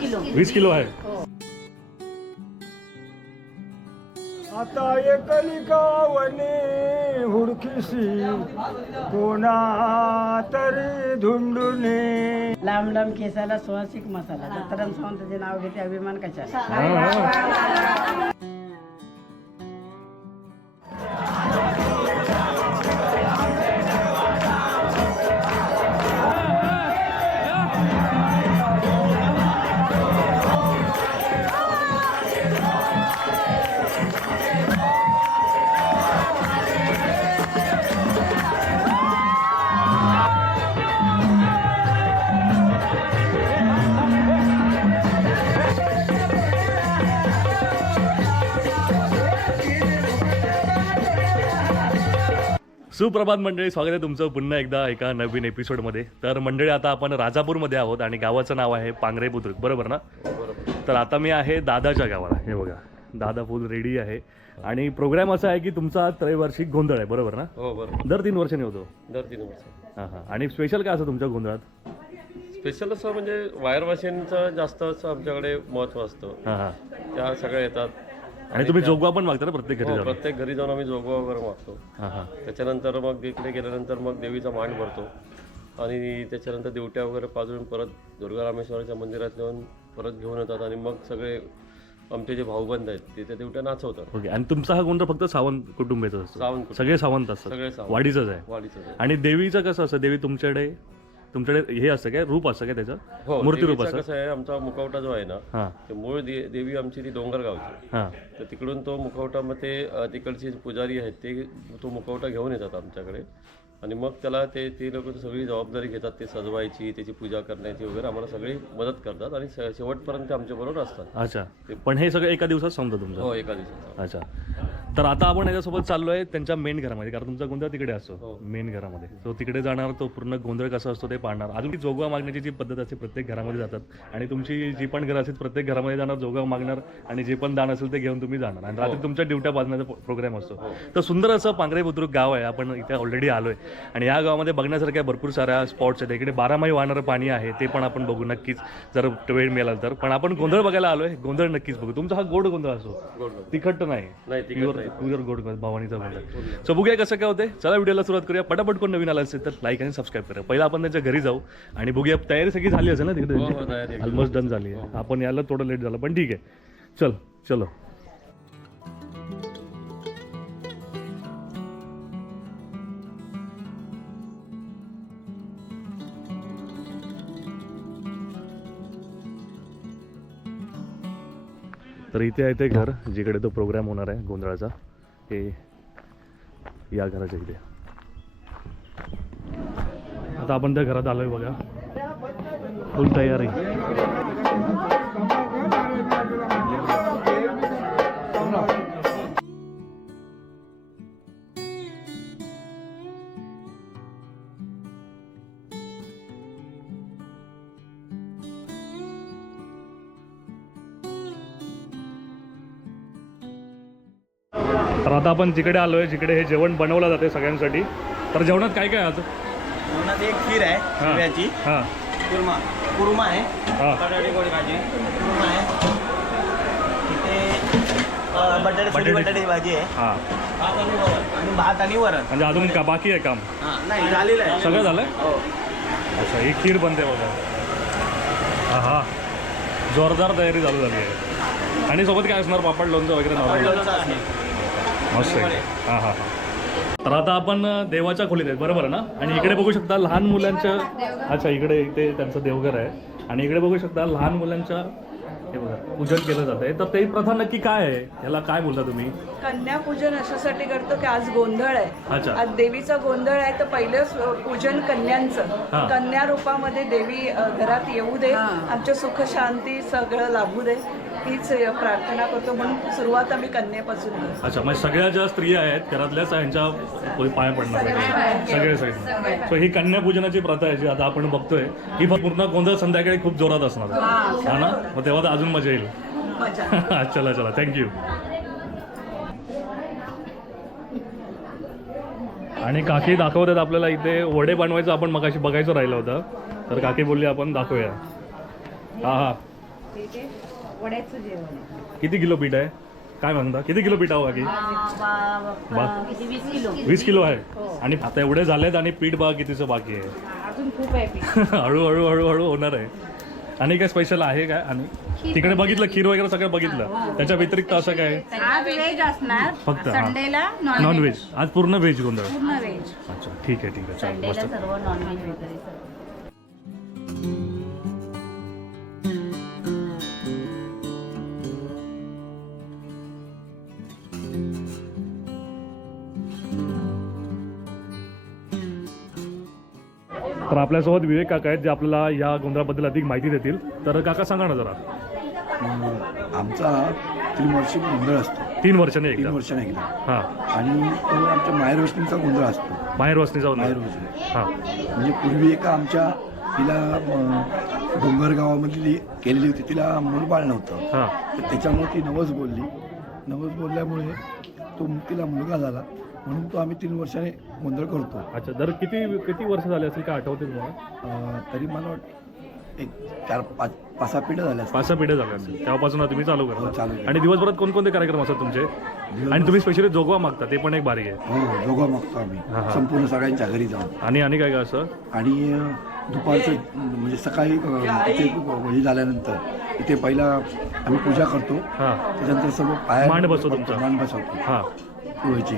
Kilo. वीस kilo आहे. आता एकली गावने हुडकीसी कोणा तरी धुंडुने. लांब लांब केसाला सुवासिक मसाला. दत्ताराम सावंताचे नाव घेते अभिमान कशा सुप्रभात मंडळी स्वागत आहे तुमचं पुन्हा एकदा एका नवीन एपिसोडमध्ये तर मंडळी आता आपण राजापूरमध्ये आहोत आणि गावाचं नाव आहे पांगरे बुद्रुक. बरोबर ना? तर आता मी आहे दादाच्या गावाला. हे बघा दादा फुल रेडी आहे. आणि प्रोग्राम असा आहे की तुमचा त्रैवार्षिक गोंधळ आहे. बरोबर ना? हो बरोबर. दर तीन वर्षांनी होतो. दर तीन वर्ष हां हां. आणि स्पेशल काय असं तुमच्या गोंधळात? स्पेशल असं म्हणजे वायर भाषेंचं जास्त असं आमच्याकडे महत्त्व असतं. हां हां. त्या सगळ्या येतात. आणि तुम्ही जोगवा पण मागता ना प्रत्येक घरी हो, जाऊन? प्रत्येक घरी जाऊन आम्ही जोगवा वगैरे मागतो. हां हां. त्याच्यानंतर मग इकडे गेल्यानंतर मग देवीचा मान भरतो. आणि त्याच्यानंतर दिवट्या वगैरे पाजून परत दुर्गा रामेश्वराच्या मंदिरात नेऊन परत घेऊन येतात. आणि मग सगळे आमचे जे भाऊबंद आहेत ते त्या दिवट्या नाचवतात. ओके. आणि तुमचा हा गोंधळ फक्त सावंत कुटुंबाचा असतो? सावंत कुटुंब. सगळे सावंत असतात. सगळे सावंत. वाडीचंच आहे. वाडीचं. आणि देवीचं कसं असतं? देवी तुमच्याकडे तुमच्याकडे हे असतं काय? रूप असतं काय त्याचं? हो मूर्ती रूप असतं कसं आहे आमचा मुखवटा जो आहे ना हां. ते मूळ दे- देवी आमची ती डोंगरगावची हां. तर तिकडून तो मुखवटा मग ते अ, तिकडचे जे पुजारी आहेत ते तो मुखवटा घेऊन येतात आमच्याकडे. आणि मग त्याला ते ते लोक सगळी जबाबदारी घेतात ते सजवायची त्याची पूजा करण्याची वगैरे आम्हाला सगळी मदत करतात आणि शे- शेवटपर्यंत ते आमच्याबरोबर असतात. अच्छा. पण हे सगळं एका दिवसात संपतं तुमचं? हो एका दिवसाचा अच्छा. तर आता आपण याच्यासोबत चाललोय त्यांच्या मेन घरामध्ये कारण तुमचा गोंधळ तिकडे हो. असतो मेन घरामध्ये. तो तिकडे जाणार तो पूर्ण गोंधळ कसा असतो ते पाहणार. अजून ती जोगवा मागण्याची जी पद्धत असते प्रत्येक घरामध्ये जातात. आणि तुमची जी पण घरं असतील प्रत्येक घरामध्ये जाणार जोगवा मागणार आणि जे पण दान असेल ते घेऊन तुम्ही जाणार. आणि हो. रात्री तुमच्या ड्युट्या बांधण्याचा प्रोग्राम असतो. तर सुंदर असं पांगरे बुद्रुक गाव आहे. आपण इथे ऑलरेडी आलोय. आणि या गावामध्ये बघण्यासारख्या भरपूर साऱ्या स्पॉट्स आहेत. इकडे बारामाही वाहणारं पाणी आहे ते पण आपण बघू नक्कीच जर वेळ मिळाला तर. पण आपण गोंधळ बघायला आलोय गोंधळ नक्कीच बघू. तुमचा हा गोड गोंधळ असतो गोड तिखट नाही. प्युअर गोड भवानीचा गोंधळ. सो बघूया कसं काय होते चला व्हिडिओला सुरुवात करूया. पटापट कोण नवीन आला असेल तर लाईक आणि सबस्क्राईब करा. पहिला आपण त्यांच्या घरी जाऊ आणि बघूया तयारी सगळी झाली असेल ना हो, हो, तिकडे. ऑलमोस्ट डन झाली आहे. आपण यायला थोडं लेट झालं पण ठीक आहे. चल चलो. तर इथे आहे ते घर जिकडे तो प्रोग्राम होणार आहे गोंधळाचा. हे या घराच्या इथे. आता आपण त्या घरात आलोय बघा. फुल तयारी. आता आपण जिकडे आलोय जिकडे हे जेवण बनवलं जाते सगळ्यांसाठी तर जेवणात काय काय आहे आज? जेवणात एक खीर आहे हां. शिव्याची. हां. कुर्मा. कुर्मा आहे. हां. बटाटे गोळी भाजी. कुर्मा आहे. इथे अ, बटाटे सुकी बटाटे- बटाट्याची भाजी आहे. हां. भात आणि वरण. आणि भात आणि वरण. म्हणजे अजून का बाकी आहे काम? हां नाही झालेलं आहे. सगळं झालंय हो. अच्छा ही खीर बनते बघा. हा हा जोरदार तयारी चालू झाली आहे. आणि सोबत काय असणार? पापड लोणचं वगैरे नॉर्मल? लोणचं आहे. मस्त आहे. हां हां हां. तर आता आपण देवाच्या खोलीत आहेत. बरोबर ना? आणि इकडे बघू शकता लहान मुलांच्या अच्छा इकडे इथे त्यांचं देवघर आहे. आणि इकडे बघू शकता लहान मुलांच्या हे बघा पूजन केलं जात आहे. तर ते प्रथा नक्की काय आहे? याला काय बोलता तुम्ही? कन्यापूजन अशासाठी करतो की आज गोंधळ आहे. अच्छा. आज देवीचा गोंधळ आहे तर पहिलं पूजन कन्यांचं. हा. कन्या रूपामध्ये देवी अ, घरात येऊ दे. आमच्या सुख शांती सगळं लाभू दे. हीच प्रार्थना करतो. म्हणून सुरुवात आम्ही कन्येपासून करतो. अच्छा म्हणजे सगळ्या ज्या स्त्रिया आहेत घरातल्याच यांच्या पाया पडणार सगळे सगळे सो ही कन्यापूजनाची प्रथा आहे जी आता आपण बघतोय. ही पूर्ण गोंधळ संध्याकाळी खूप जोरात असणार हा ना? मग तेव्हा तर अजून मजा येईल. मजा. चला चला. थँक्यू आणि काकी दाखवत आहेत आपल्याला इथे वडे बनवायचं आपण मगाशी बघायचं राहिलं होतं. तर काकी बोलली आपण दाखवूया. हा हा. इथे वड्याचं जेवण आहे. किती किलो पीठ आहे? काय म्हणता? किती किलो पीठ हवं बाकी? बा- किती? वीस किलो. वीस किलो आहे. आणि आता एवढे झालेत आणि पीठ बघा कितीचं बाकी आहे. अजून खूप आहे पीठ. हळूहळू हळूहळू होणार आहे. आणि काय स्पेशल आहे काय? आणि तिकडे बघितलं खीर वगैरे सगळं बघितलं. त्याच्या व्यतिरिक्त असं काय? आज व्हेज असणार. फक्त, हा. संडेला नॉन व्हेज आज पूर्ण व्हेज गोंधळ. पूर्ण व्हेज अच्छा ठीक आहे ठीक आहे. चालेल. मस्त. सर्व नॉनव्हेज वगैरे सर्व तर आपल्यासोबत विवेक काका आहेत जे आपल्याला या गोंधळाबद्दल अधिक माहिती देतील. तर काका सांगा ना जरा. आमचा तीन वर्षी गोंधळ असतो. तीन वर्षाने तीन एकदा वर्षाने एकदा. हां. आणि तो आमच्या माहेर वस्तीचा गोंधळ असतो. बाहेर वसनी जाऊन माहेर वस्ती. हां. म्हणजे पूर्वी एका आमच्या तिला म, डोंगर गावामधली केलेली होती. तिला मूलबाळ नव्हतं. हां. तर त्याच्यामुळे ती नवस बोलली. नवस बोलल्यामुळे तो तिला मुलगा झाला. म्हणून तो आम्ही तीन वर्षाने गोंधळ करतो. अच्छा दर किती किती वर्ष झाले असेल काय आठवते तुम्हाला? अं, तरी मला वाटतं एक चार पाच पाच सहा पिढ्या झाल्या असतील. पाच सहा पिढ्या झाल्या असेल. तेव्हापासून तुम्ही चालू हो, करता चालू केलं. आणि दिवसभरात कोणकोणते कार्यक्रम असतात तुमचे? आणि तुम्ही स्पेशली जोगवा मागता ते पण एक भारी आहे. हो दोघं मागतो हा, आम्ही. हा. संपूर्ण सगळ्यांच्या घरी जाऊन. आणि आणि काय काय असं? आणि अ, दुपारचं म्हणजे सकाळी अ, इथे हे झाल्यानंतर इथे पहिला आम्ही पूजा करतो. हां. त्याच्यानंतर सर्व पाया मांड बसवतो तुमचा? मांड बसवतो. हां. पोह्याची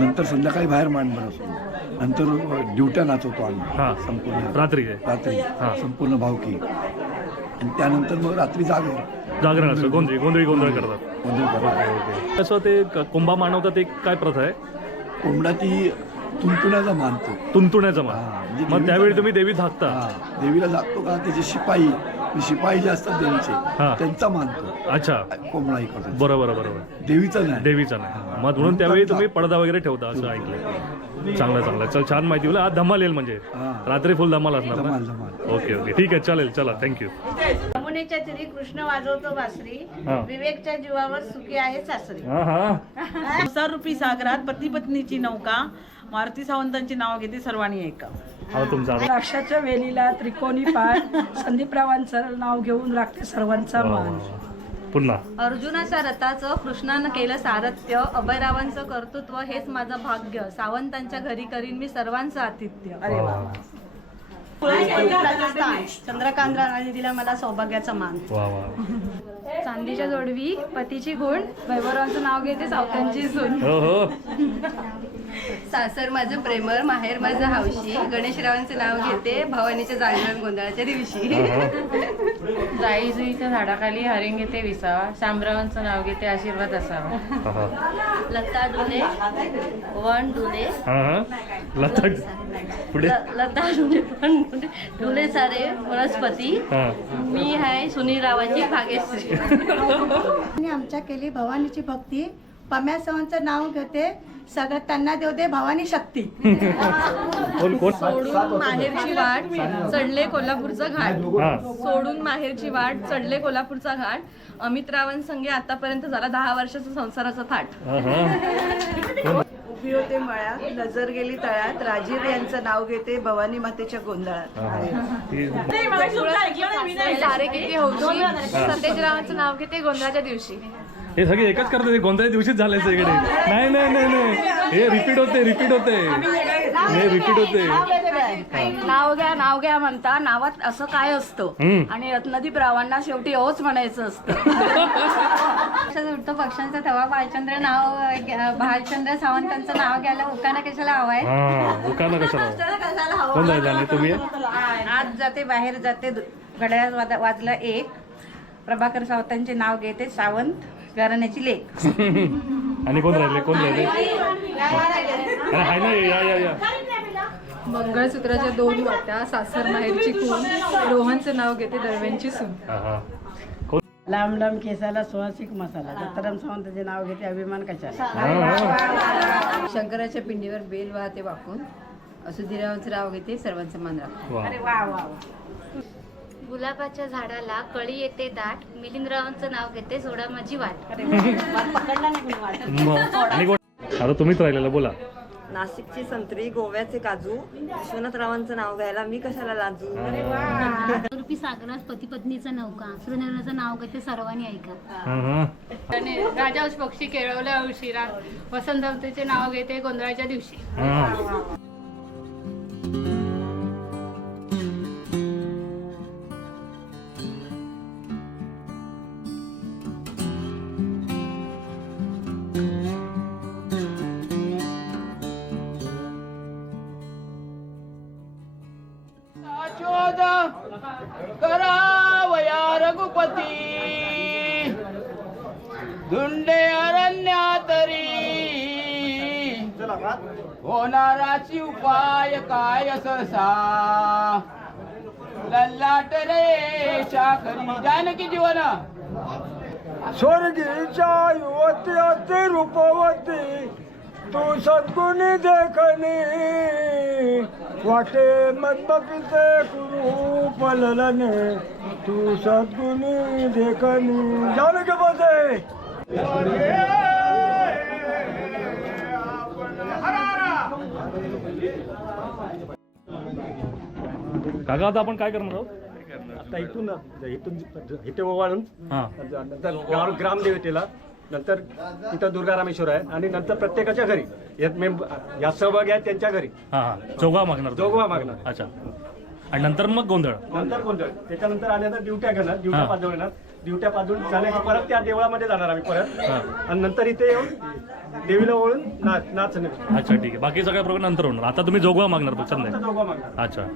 नंतर संध्याकाळी बाहेर मांड बसवतो नंतर ड्युट्या नाचवतो हा. आम्ही संपूर्ण रात्री. रात्री. हा. संपूर्ण भावकी. आणि त्यानंतर मग रात्री जागर जागरण असतं. गोंधळी गोंधळी गोंधळ करतात. गोंधळ करतो तसं ते क- कुंभा मानवतात एक काय प्रथा आहे? कोंबडा ती तुंतुण्याचा मानतो. तुंतुण्याचा मान म्हणजे मग त्यावेळी. तुम्ही देवी झाकता हा देवीला जागतो का? त्याचे शिपाई. शिपाई जे असतात देवीचे हा. त्यांचा मानतो. अच्छा. कोंबडा हे करतो. बरोबर बरोबर. देवीचं नाही. देवीचा नाही. मग म्हणून त्यावेळी तुम्ही पडदा वगैरे ठेवता असं ऐकलंय. चांगलं चांगलं. चल छान माहिती बोला आज धमाल येईल म्हणजे. हा. रात्री फुल धमाल असणार ओके ओके. ठीक आहे चालेल चला. थँक्यू यमुनेच्या तिरी कृष्ण वाजवतो बासरी. विवेकच्या जीवावर सुखी आहे सासरी. हा हा. सागरात पती पत्नीची नौका. मारुती सावंतांची नाव घेते सर्वांनी ऐका. हा तुमचा द्राक्षाच्या वेलीला त्रिकोणी पाठ संदीपरावांचं नाव घेऊन लागते सर्वांचा मान. पुन्हा. अर्जुनाच्या रथाचं कृष्णानं केलं सारथ्य अभयरावांचं कर्तृत्व हेच माझं भाग्य. सावंतांच्या घरी करीन मी सर्वांचं आतिथ्य. चंद्रकांत राणाने दिला मला सौभाग्याचा मान. वा वा. चांदीच्या जोडवी पतीची गुण. वैभवरावांचं नाव घेते सावतांची सून. हो हो. सासर माझं प्रेमळ माहेर माझं हौशी गणेशरावांचं नाव घेते भवानीच्या जागरण गोंधळाच्या दिवशी. जाई जुईच्या झाडाखाली हरिंग घेते विसावा. शामरावांचं नाव घेते आशीर्वाद असावा. हा हा. लता डुले वन डुले. हा हा. लता पुढे. लता डुले वन डुले. डुले सारे वनस्पती. हा. मी आहे सुनील रावांची भाग्यश्री. आणि आमच्या केली भवानीची भक्ती. पम्या सवांचं नाव घेते. सगळं त्यांना देऊ दे भवानी शक्ती. सोडून माहेरची वाट चढले कोल्हापूरचा घाट. सोडून माहेरची वाट चढले कोल्हापूरचा घाट. अमित रावांसंगे आतापर्यंत झाला दहा वर्षाचा संसाराचा थाट. उभी होते मळ्यात नजर गेली तळ्यात. राजीव यांचं नाव घेते भवानी मातेच्या गोंधळात. सारे किती हौशी. सतेजरावांचं नाव घेते गोंधळाच्या दिवशी. हे सगळे एकच करते ते कोणत्याही दिवशीच झाले इकडे. नाही नाही नाही नाही. हे रिपीट होते रिपीट होते. हे रिपीट होते. नाव घ्या नाव घ्या म्हणता नावात असं काय असतं. आणि रत्नदीप रावांना शेवटी ओच म्हणायचं असतं. पक्षाचा उठतो पक्षांचा तेव्हा भालचंद्र नाव भालचंद्र सावंतांचं नाव घ्यायला उकाना कशाला हवाय? उकाना कशाला तुम्ही? आज जाते बाहेर जाते घड्याळ वाजला एक. प्रभाकर सावंतांचे नाव घेते सावंत. घराण्याची लेख. आणि कोण राहिले? कोण राहिले? अरे हाय ना या या या. मंगळसूत्राच्या दोन वाट्या सासर माहेरची खून रोहनचं नाव घेते दरव्यांची सून. हा हा. लांब लांब केसाला सुवासिक मसाला. दत्ताराम सावंताचे नाव घेते अभिमान कशाला? हा, हा. शंकराच्या पिंडीवर बेल वाहते वाकून. असुधीरावांचं नाव घेते सर्वांचं मान राखून. वा. गुलाबाच्या झाडाला कळी येते दाट. मिलिंदरावांचं नाव घेते सोडा माझी वाट मग आणि कोण आता तुम्हीच राहिलेलं बोला. नाशिकची संत्री गोव्याचे काजू. विश्वनाथरावांचं नाव घ्यायला मी कशाला लाजू? रुपी सागरात पती पत्नीचं नौका सूर्यनगराचं नाव घेते सर्वांनी ऐका. राजा पक्षी केळवल्या उशिरा. वसंत नाव घेते गोंधळाच्या दिवशी. होणाराची उपाय काय सरसा लल्लाट रे शाकरी जानकी जीवन. स्वर्गीच्या युवती अति रूपवती तू सद्गुणी देखणी. वाटे मदपिते कुरु पललने तू सद्गुणी देखणी. जानकी बसे काका आता आपण काय करणार आहोत? आता इथून इथून इथे ओवाळून हां. नंतर गाव ग्रामदेवतेला नंतर इथं दुर्गा रामेश्वर आहे आणि नंतर प्रत्येकाच्या घरी. यात या सहभागी आहेत त्यांच्या घरी. हां हां. चौघा मागणार जोगवा मागणार. अच्छा. आणि नंतर मग गोंधळ? नंतर गोंधळ. त्याच्यानंतर आल्यानंतर ड्युट्या घेणार ड्युट्या. पाजवणार. ड्युट्या पाजून झाल्या की परत त्या देवळामध्ये जाणार आम्ही परत. आणि नंतर इथे येऊन देवीला ओळून नाच नाचणे. अच्छा ठीक आहे. बाकी सगळ्या प्रोग्राम नंतर होणार. आता तुम्ही जोगवा मागणार फक्त नाही जोगवा मागणार. अच्छा.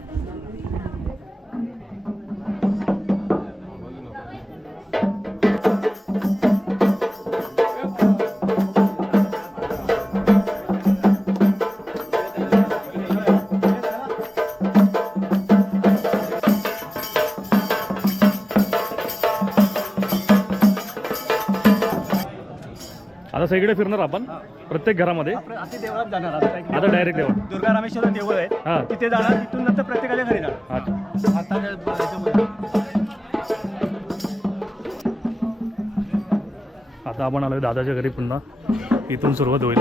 आता सगळीकडे फिरणार आपण प्रत्येक घरामध्ये. असे देवळात जाणार आता आता डायरेक्ट देवा दुर्गा रामेश्वर देऊळ हा. आहे तिथे जाणार तिथून नंतर प्रत्येकाच्या घरी जाणार. अच्छा आता आपण आलोय दादाच्या घरी पुन्हा. इथून सुरुवात होईल.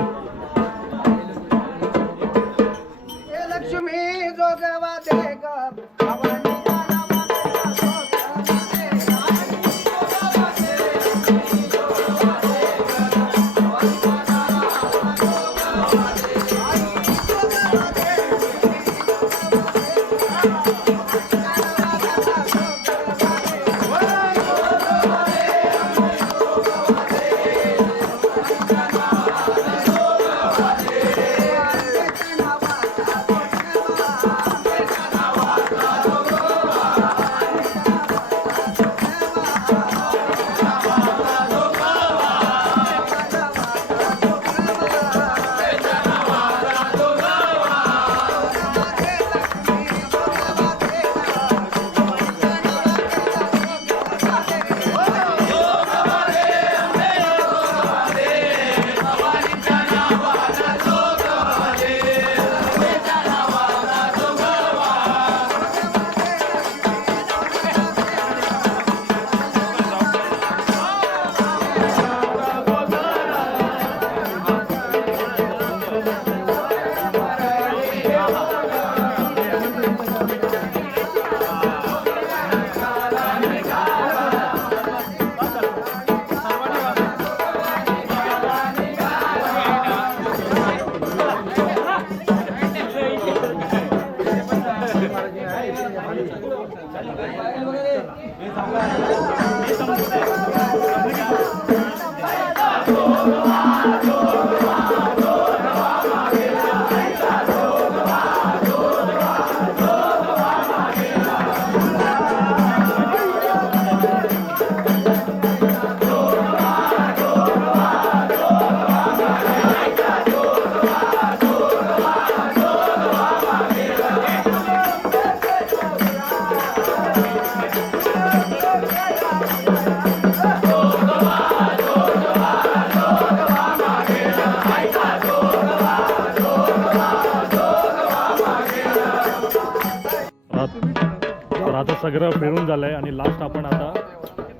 तर आता सगळं फिरून झालं आहे आणि लास्ट आपण आता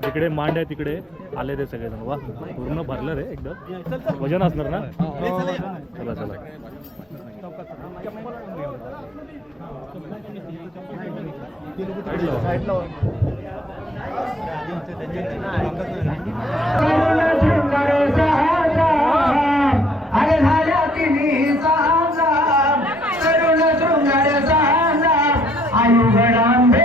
जिकडे मांड आहे तिकडे आले ते सगळेजण. वा पूर्ण भरलं रे एकदम. वजन असणार ना? चला चला. अरे झाल्या तिन्ही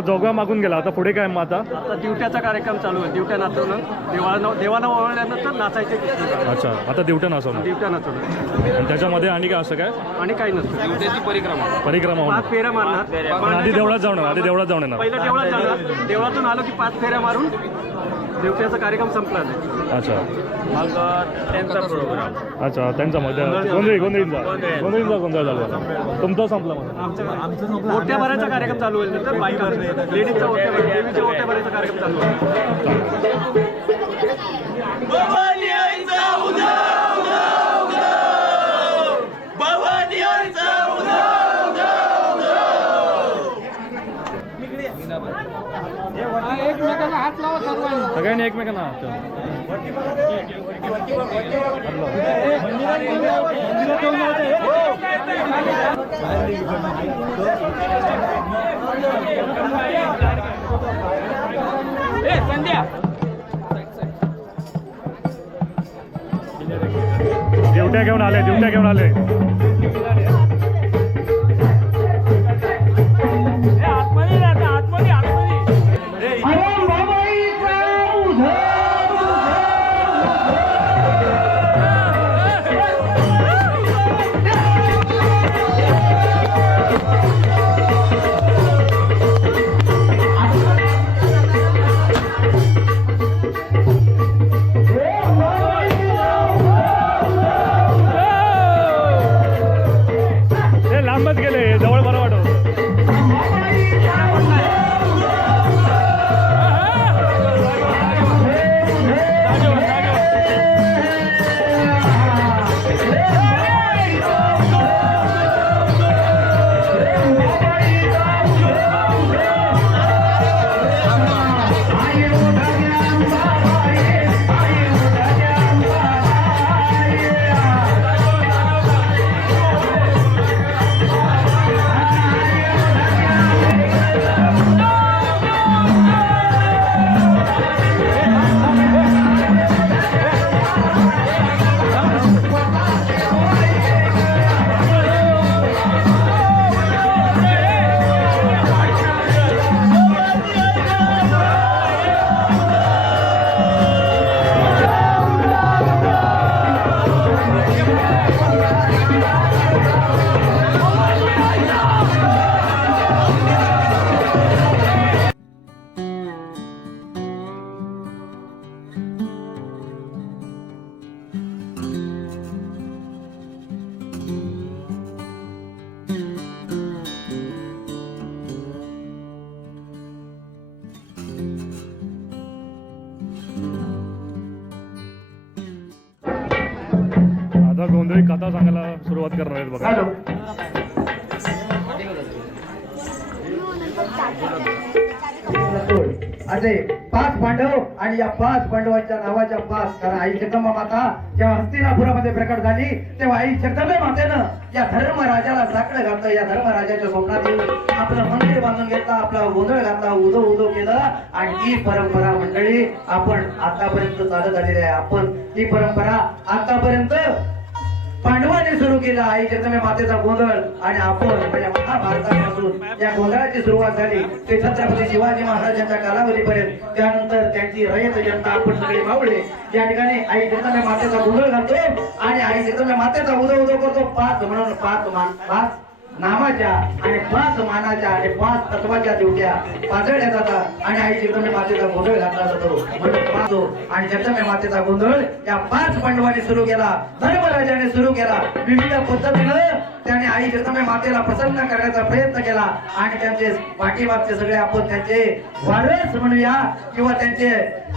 आता जोगा मागून गेला. आता पुढे काय मग आता? आता दिवट्याचा कार्यक्रम चालू आहे. दिवट्या नाचवणं. देवाला देवाला ओळखल्यानंतर नाचायचे अच्छा. आता दिवट्या नाचवणार दिवट्या नाचवणं. आणि त्याच्यामध्ये आणि काय असं काय? आणि काही नसतं. दिवट्याची परिक्रमा. परिक्रमा पाच होणार फेऱ्या मारणार. पण आधी देवळात जाऊन येणार, आधी देवळात जाऊन येणार. पहिलं देवळात जाणार. देवळातून आलो की पाच फेऱ्या मारून दिवट्याचा कार्यक्रम संपला अच्छा. मग त्यांचा प्रोग्राम अच्छा त्यांचा मग त्या- गोंधळी गोंधळींचा गोंधळींचा गोंधळ. झाला होता. तुमचा संपला मग. ओट्या भरायचा कार्यक्रम चालू होईल नंतर बायका लेडीजचा ओट्या देवीच्या ओट्या भरायचा कार्यक्रम चालू होईल. सगळ्यांनी एकमेकांना हात ठेवा. घेऊन आले देवट्या घेऊन आले कथा सांगायला सुरुवात करणार आहेत बघा. असे पाच पांडव आणि या पाच पांडवांच्या नावाच्या पाच कारण आई जगदंबा माता जेव्हा हस्तिनापुरामध्ये प्रकट झाली तेव्हा आई जगदंबे मातेनं या धर्मराजाला साकडं घातलं. या धर्मराजाच्या स्वप्नात येऊन आपलं मंदिर बांधून घेतलं आपला गोंधळ घातला उदो उदो केलं. आणि ही परंपरा मंडळी आपण आतापर्यंत चालत आलेली आहे. आपण ही परंपरा आतापर्यंत पांडवांनी सुरू केला आई जगदंबे मातेचा गोंधळ आणि आपण म्हणजे महाभारतापासून या गोंधळाची सुरुवात झाली. ते छत्रपती शिवाजी महाराजांच्या कालावधीपर्यंत. त्यानंतर त्यांची रयत जनता आपण सगळे मावळे. या ठिकाणी आई जगदंबे मातेचा गोंधळ घालतो आणि आई जगदंबे मातेचा उदो उदो करतो. पाच म्हणून पाच मान पाच नामाच्या आणि पाच मानाच्या आणि पाच तत्वाच्या दिवट्या पाजळल्या जातात आणि आई जगदंबे मातेचा गोंधळ घातला जातो. म्हणून पाहतो आणि जगदंबे मातेचा गोंधळ या पाच पांडवांनी सुरू केला. धर्मराजाने सुरू केला. विविध पद्धतीनं त्याने आई जगदंबे मातेला प्रसन्न करण्याचा प्रयत्न केला. आणि त्यांचे पाठीमागचे सगळे आपण त्यांचे वारस म्हणूया किंवा त्यांचे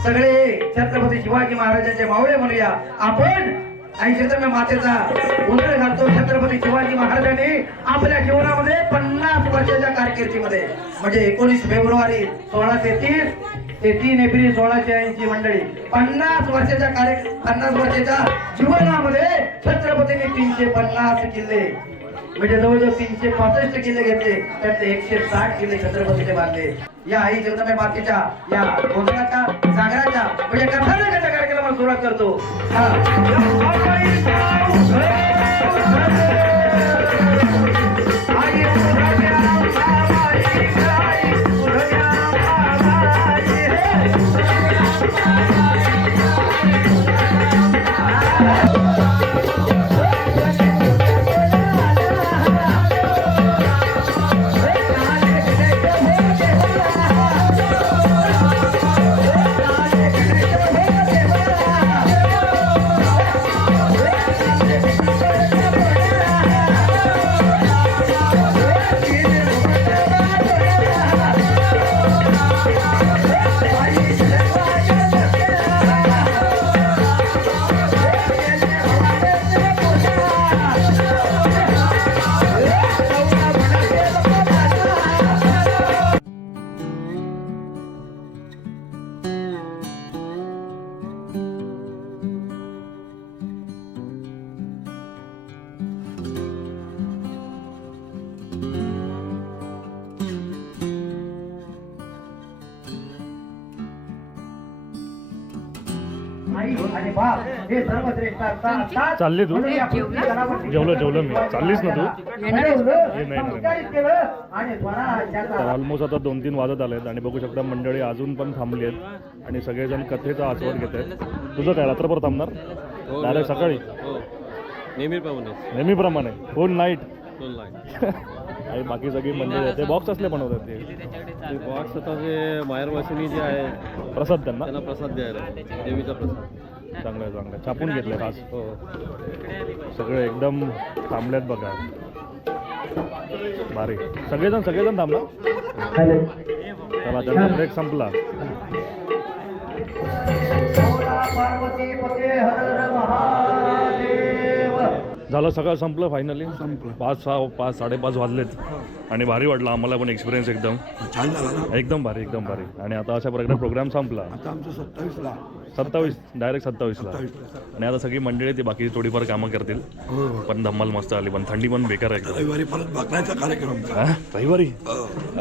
सगळे छत्रपती शिवाजी महाराजांचे मावळे म्हणूया. आपण आई जगदंबे मातेचा गोंधळ घालतो छत्रपती शिवाजी महाराजांनी आपल्या जीवनामध्ये पन्नास वर्षाच्या कारकिर्दीमध्ये. म्हणजे एकोणीस फेब्रुवारी सोळाशे तीस ते तीन एप्रिल सोळाशे ऐंशी मंडळी पन्नास वर्षाच्या कार्य पन्नास वर्षाच्या जीवनामध्ये छत्रपतींनी तीनशे पन्नास किल्ले. म्हणजे जवळजवळ तीनशे पासष्ट किल्ले घेतले. त्यातले एकशे साठ किल्ले छत्रपतीने बांधले. या आई जगदंबे मातेच्या या गोंधळाच्या सागराच्या म्हणजे कथानकाच्या सुरुवात करतो. चालली तू? तलावरती जेवलं? जेवलं मी. चाललीस ना तू? ऑलमोस्ट आता दोन तीन वाजत आले आहेत आणि बघू शकता मंडळी अजून पण थांबली आहेत आणि सगळेजण कथेचा आस्वाद घेत आहेत. तुझं काय रात्रभर थांबणार? डायरेक्ट सकाळी? हो. नेहमीप्रमाणे. नेहमीप्रमाणे. होल नाईट आणि बाकी सगळी मंडळी आहेत. ते बॉक्स असले बनवतात ते. ते बॉक्स आता जे मायरवासिनी जे आहे प्रसाद त्यांना? त्यांना प्रसाद द्यायला. देवीचा प्रसाद. चांगलं आहे चांगलं. छापून घेतले खास हो सगळे एकदम थांबलेत बघा. भारी. सगळेजण सगळेजण थांबला? चला त्यांचा ब्रेक संपला. झालं सगळं संपलं फायनली संपलं. पाच सहा पाच साडेपाच वाजलेत. आणि भारी वाटलं आम्हाला पण एक्सपिरियन्स एकदम. छान झाला ना? एकदम भारी एकदम भारी. आणि आता अशा प्रकारे प्रोग्राम संपला. आता आमचं सत्तावीसला. सत्तावीस डायरेक्ट सत्तावीसला. आणि आता सगळी मंडळी ती बाकी थोडीफार कामं करतील. हो पण धम्माल मस्त आली पण थंडी पण बेकार आहे. रविवारी परत बघण्याचा कार्यक्रम हा? रविवारी?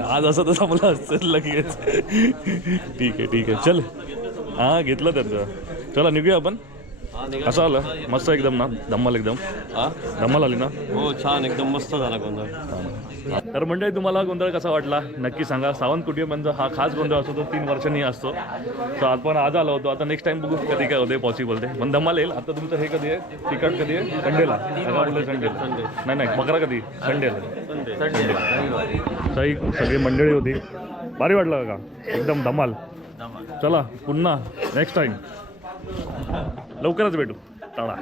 आज असं तर जमलं असतं लगेच. ठीक आहे ठीक आहे. चल. हा घेतलं त्याचं. चला निघूया आपण. कसं आलं? मस्त एकदम ना? धम्माल एकदम? हा? धम्माल आली ना? हो छान एकदम मस्त झाला गोंधळ. तर मंडळी तुम्हाला गोंधळ कसा वाटला? नक्की सांगा. सावंत कुटुंबांचा हा खास गोंधळ असतो तो तीन वर्षांनी असतो. तर आपण आज आलो होतो. आता नेक्स्ट टाइम बघू कधी काय होते पॉसिबल ते. पण धमाल येईल. आता तुमचं हे कधी आहे? तिकट कधी आहे? संडेला. संडेला. नाही नाही. बकरा कधी? संडेला. सही सगळी मंडळी होती. भारी वाटलं का एकदम धमाल. चला पुन्हा नेक्स्ट टाइम लवकरच भेटू. टाळा.